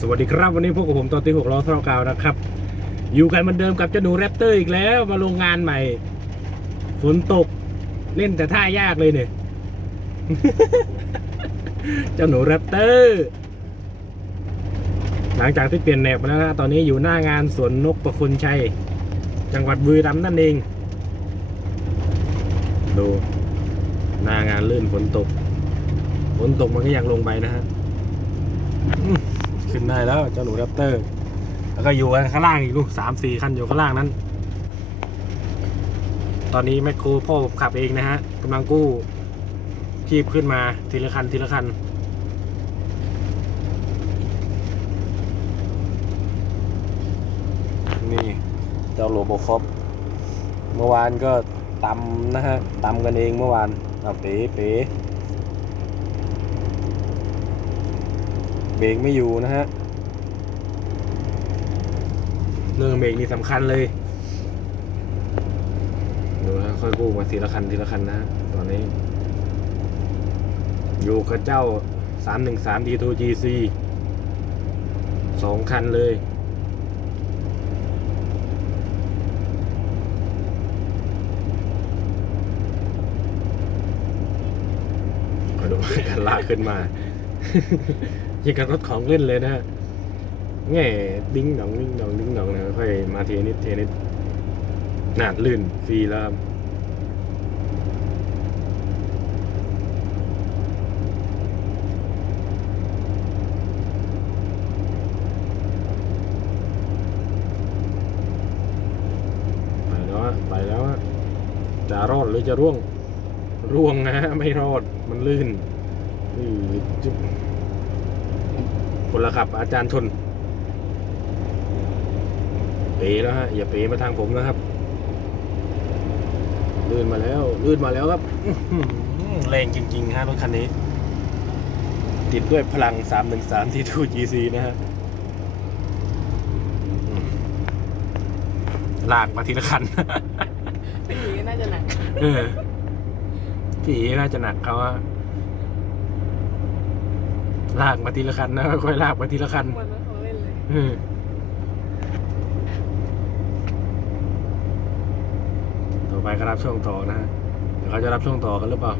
สวัสดีครับวันนี้พวกกับผมตอนที่หกล้อเท่ากาวนะครับ อยู่กันเหมือนเดิมกับเจ้าหนูแรปเตอร์อีกแล้วมาลงงานใหม่ ฝนตกเล่นแต่ท่ายากเลยเนี่ย เจ้าหนูแรปเตอร์ หลังจากที่เปลี่ยนแนบมาแล้วนะตอนนี้อยู่หน้างานสวนนกประคุณชัย จังหวัดบุรีรัมย์นั่นเอง ดู หน้างานลื่นฝนตก ฝนตกมันก็ยังลงไปนะฮะ ขึ้นได้แล้วเจ้าหนูแรปเตอร์ แล้วก็อยู่กันข้างล่างอีกลูกสามสี่คันอยู่ข้างล่างนั้น ตอนนี้แมคโครพ่อขับเองนะฮะกำลังกู้คีบขึ้นมาทีละคันทีละคันนี่เจ้าโรโบคอปเมื่อวานก็ตำนะฮะตำกันเองเมื่อวานเอาเป๋เป๋ เบรกไม่อยู่นะฮะเรื่องเบรกนี่สำคัญเลยดูนะค่อยกู้มาทีละคันทีละคันนะฮะตอนนี้ อยู่กับเจ้า 313 D2 GC สองคันเลยดูการลากขึ้นมา ยังกับรถของเล่นเลยนะฮะแง่ดิ้งดองดิ้งดองดิ้งดองนะค่อยมาเทนิดเทนิดนาดลื่นฟรีแล้วครับไปแล้วไปแล้วจะรอดหรือจะร่วง ร่วงนะฮะไม่รอดมันลื่นนี่จุ๊บ คนละขับ อาจารย์ชนเป๋แล้วฮะอย่าเป๋มาทางผมนะครับลื่นมาแล้วลื่นมาแล้วครับอื้อหือแรงจริงๆฮะรถคันนี้ ติดด้วยพลัง 313ที่ 2GC นะฮะอืมลากมาทีละคันพี่หนีน่าจะหนักเออพี่เอน่าจะหนักเขาอะ ลากมาทีละคันนะค่อยๆลากมาทีละคันมันไม่เขาเล่นเลยเออต่อไปก็รับช่วงต่อนะฮะเดี๋ยวเขาจะรับช่วงต่อกันหรือเปล่า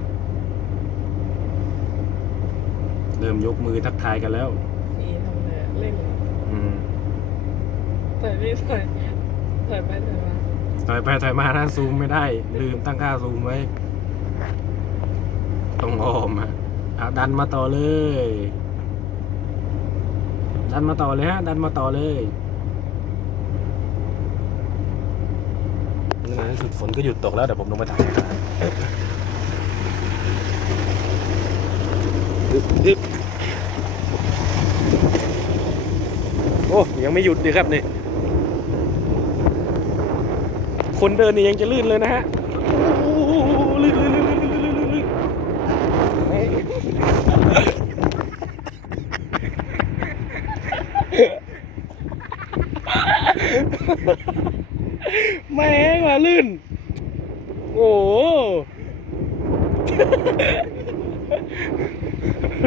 เริ่มยกมือทักทายกันแล้วพี่ทำเลยอะเล่นเลยอืมถอยนี่ถอยถอยไปถอยมาถอยไปถอยมานะซูมไม่ได้ ลืมตั้งค่าซูมไว้ ต้องอ้อมฮะเอาดันมาต่อเลย ดันมาต่อเลยฮะ ดันมาต่อเลยในที่สุดฝนก็หยุดตกแล้วเดี๋ยวผมลงมาถ่ายนะครับอึ๊บอึ๊บโอ้ ยังไม่หยุดดีครับนี่ คนเดินนี่ยังจะลื่นเลยนะฮะโอ้โหลื่นลื่นลื่นลื่นลื่นลื่นลื่น แม่งมาลื่น โอ้โห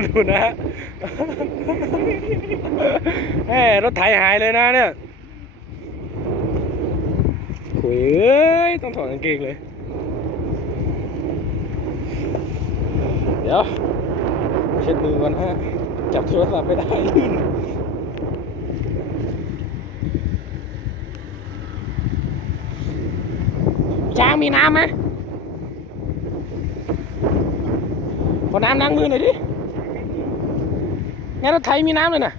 ดูนะฮะแหมรถไถหายเลยนะเนี่ยคุยเอ้ย ต้องถอดกางเกงเลย เดี๋ยว เช็ดมือก่อนฮะ จับโทรศัพท์ไม่ได้ลื่น ช้างมีน้ำไหมขอน้ำล้างมือหน่อยดิงั้นรถไถมีน้ำเลยนะ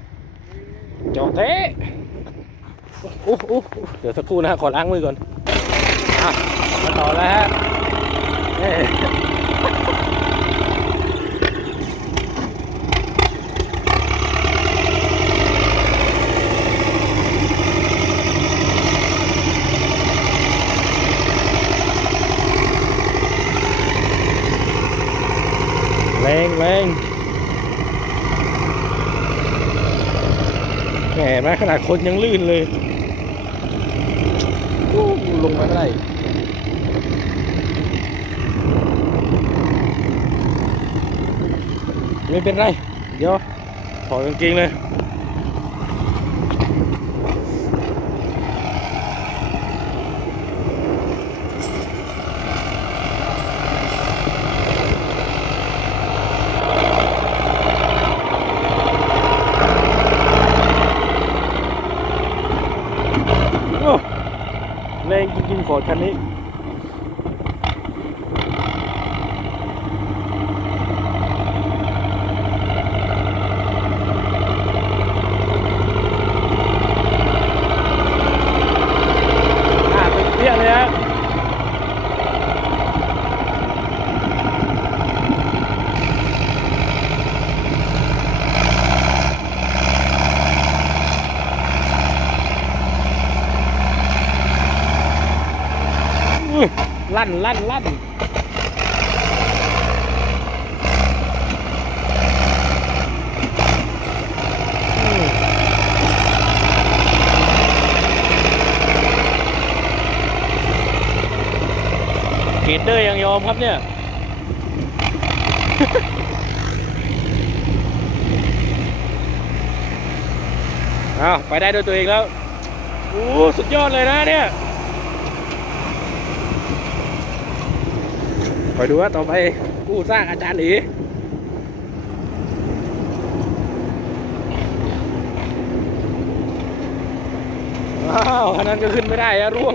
จอดเทโอ้โหเดี๋ยวสักครู่นะขอล้างมือก่อนอมาต่อแล้วฮะเอ้ย แรงแหมแม้ขนาดคนยังลื่นเลยลงมาไได้ไม่เป็นไร เดี๋ยวถอดกางเกงเลย ฟอร์ดคันนี้ อ่าเป็นเปี้ยเลยฮะอื้อ ลั่นลั่นลั่นเกตเดอร์ยังยอมครับเนี่ยอ้าวไปได้ด้วยตัวเองแล้ว โอ้ สุดยอดเลยนะเนี่ย คอยดูว่าต่อไปกู้สร้างอาจารย์อีว้าวอันนั้นก็ขึ้นไม่ได้อะร่วง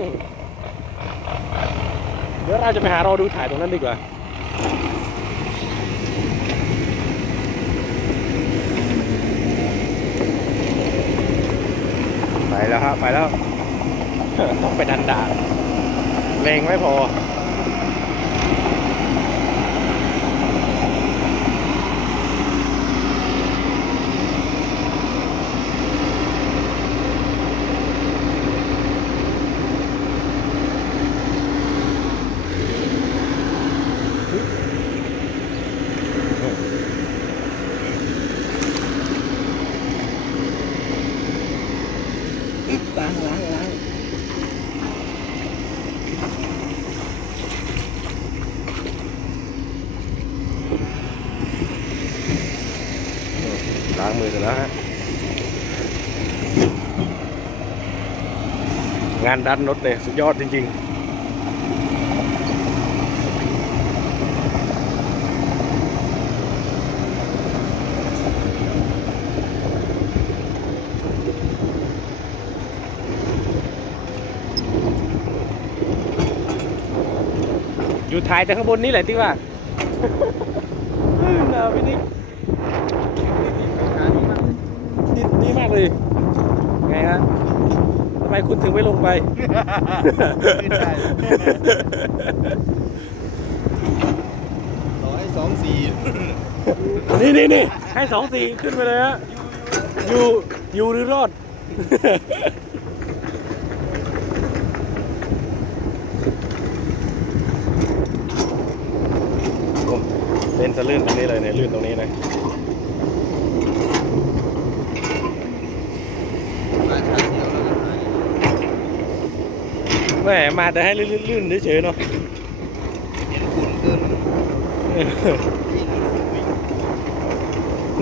เดี๋ยวเราจะไปหารอดูถ่ายตรงนั้นดีกว่าไปแล้วครับไปแล้ว ต้องไปดันดาแรงไม่พอ ล้างล้างล้างล้างมือเสร็จแล้วฮะ งานดันรถเลยสุดยอดจริง ๆอยู่ถ่ายแต่ข้างบนนี่แหละที่ว่าหนาวพี่นิกดีดีมากเลย ไงฮะ คุณถึงไม่ลงไปไม่ได้ร้อยสองสี่นี่นี่นี่ให้สองสี่ขึ้นไปเลยฮะอยู่อยู่หรือรอดผมเล่นจะลื่นตรงนี้เลยเนี่ยลื่นตรงนี้นะ มาชาเดียวแล้วก็หาย แห ม่มาแต่ให้ลื่นๆเฉยๆเนาะเห็นฝุ่นเกิน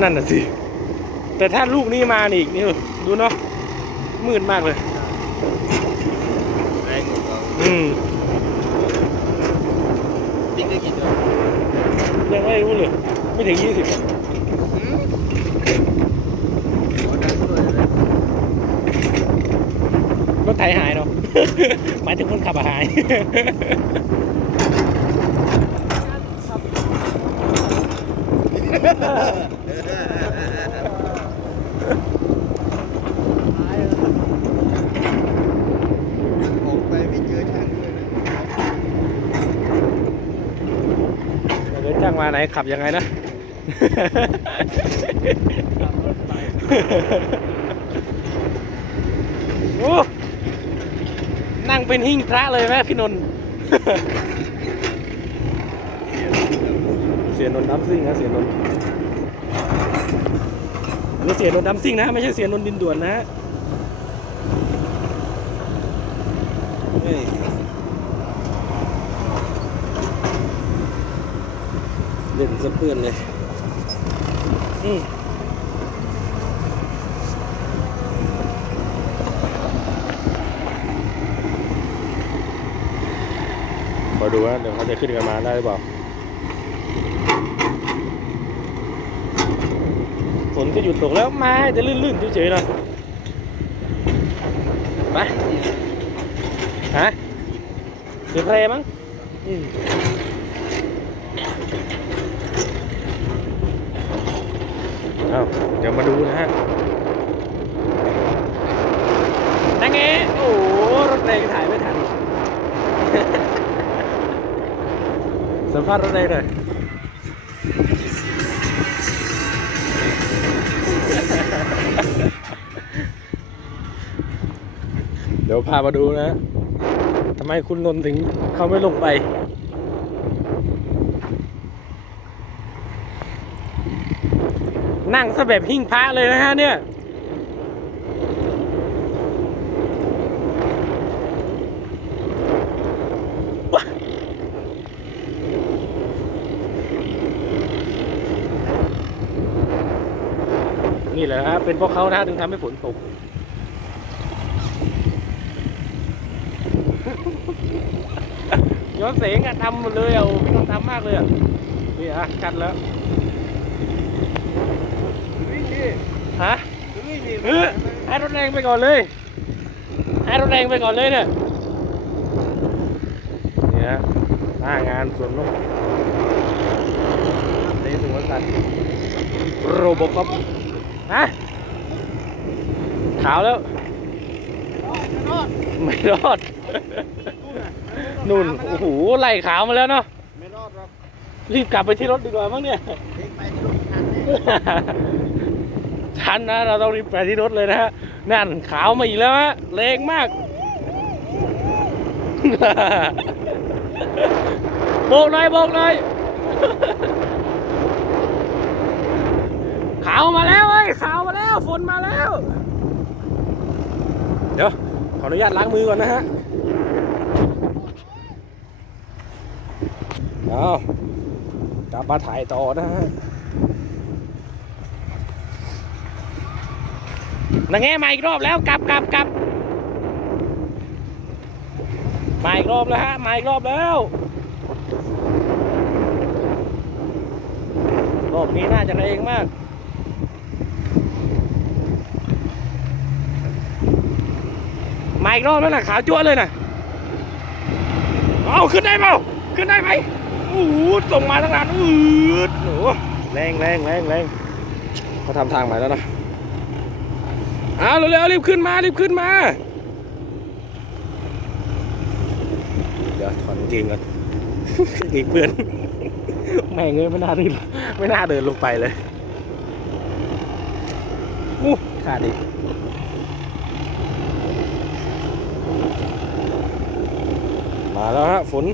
นั่นน่ะสิ แต่ถ้าลูกนี้มานี่อีกนี่ดูเนาะมืดมากเลย อืมวิ่งได้กี่ตัวยังไม่รู้เลย ไม่ถึงยี่สิบ หืมขอดังด้วยเลย รถไถหายเนาะ ห มายถึงคนขับอะหาย ออกไปไม่เจอช่างเลยนะเดินจ้างมาไหนขับยังไงนะ โอ้นั่ง เป็นหิ้งพระเลยแม่พี่นนท์เสียนนท์ดัมซิ่งนะเสียนนท์อันนี้เสียนนท์ดัมซิ่งนะ ไม่ใช่เสียนนท์ดินด่วนนะเฮ้ยเล่นสะเพื่อนเลยอืม คอยดูว่าเดี๋ยวเขาจะขึ้นกันมาได้หรือเปล่าฝนก็หยุดตกแล้วมาจะลื่นๆเฉยๆเนาะไปฮะเสียงเพลงมั้งเอาเดี๋ยวมาดูนะฮะนั่งไงโอ้รถแรงถ่ายไม่ทัน สัมภาษณ์รถแรงหน่อยเดี๋ยวพามาดูนะทำไมคุณนนท์ถึงเขาไม่ลงไป นั่งซะแบบหิ้งพระเลยนะฮะเนี่ย นี่แหละฮะเป็นเพราะเขานะถึงทำให้ฝนตกย้อนเสียงอะทำหมดเลยอะโอ้ไม่ต้องทำมากเลยอะนี่อะกัดแล้วฮะเออให้รถแรงไปก่อนเลยให้รถแรงไปก่อนเลยเนี่ยนี่ฮะหน้างานสวนนกในสวนสัตว์โรบอคอป ฮะขาวแล้ว ไม่รอด นุ่น โอ้โห ไล่ขาวมาแล้วเนาะ ไม่รอดหรอกรีบกลับไปที่รถดีกว่ามั้งเนี่ยเด็กไปที่รถทันแน่ทันนะ เราต้องรีบไปที่รถเลยนะฮะ นั่นขาวมาอีกแล้วฮะแรงมากโบกหน่อยโบกหน่อย ขาวมาแล้วเอ้ยขาวมาแล้วฝนมาแล้ว เดี๋ยวขออนุญาตล้างมือก่อนนะฮะเอากลับมาถ่ายต่อนะฮะนังแง่มาอีกรอบแล้วกลับกลับกลับมาอีกรอบแล้วฮะมาอีกรอบแล้ว รอบนี้น่าจะแรงมาก มาอีกรอบแล้วนะขาวจั่วเลยนะเอาขึ้นได้เปล่าขึ้นได้ไหมโอ้โหส่งมาตั้งนานอืดโอ้โหแรงแรงแรงแรงเขาทำทางใหม่แล้วนะเอาเร็วๆรีบขึ้นมารีบขึ้นมาเดี๋ยวถอดกางเกงก่อนกางเกงเปื้อนแม่งเอ้ยไม่น่าเดินไม่น่าเดินลงไปเลยอู้ขาดอีก มาแล้วฮะฝน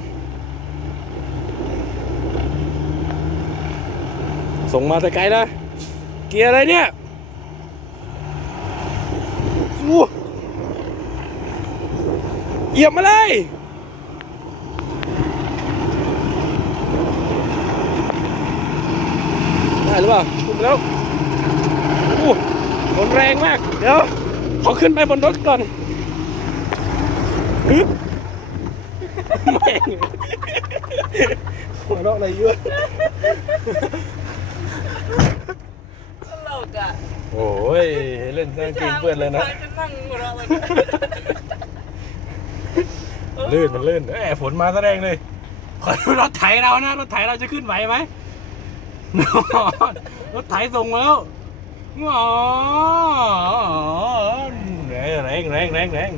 ส่งมาแต่ไกลนะ เกียร์อะไรเนี่ยอู้เหยียบมาเลยได้หรือเปล่าขึ้นแล้วอู้ฝนแรงมาก เดี๋ยว ขอขึ้นไปบนรถก่อน หัวเราะอะไรเยอะตลกอะโอ้ยเล่นเส้นกินเปื้อนเลยนะผู้ชาจะนั่งหัวเราะเลยลื่นมันลื่นแหมฝนมาแสดงเลย ขอดูรถไถเรานะ รถไถเราจะขึ้นไหวไหมรถไถส่งมาแล้วอ๋อแรงแรงแรงแรงแรง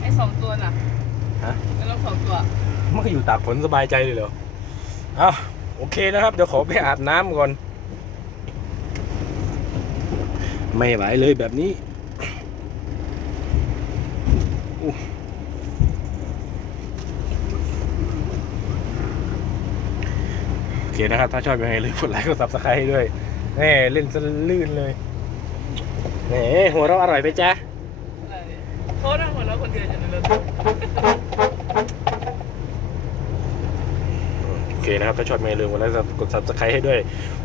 ไอ้ สองตัวน่ะฮะไอ้นกสองตัว มันก็อยู่ตากฝนสบายใจเลยเหรออ้าวโอเคนะครับ เดี๋ยวขอไปอาบน้ำก่อน ไม่ไหวเลยแบบนี้อู้โอเคนะครับ ถ้าชอบยังไงลืมกดไลค์กดซับสไครต์ด้วยแหมเล่นสลื่นเลยแหมหัวเราะอร่อยไปจ้ะ โอเคนะครับ ถ้าชอบไม่ลืมกดไลค์กดซับสไครต์ให้ด้วย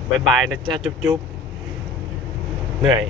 บายบายนะจ๊ะจุ๊บๆ เหนื่อย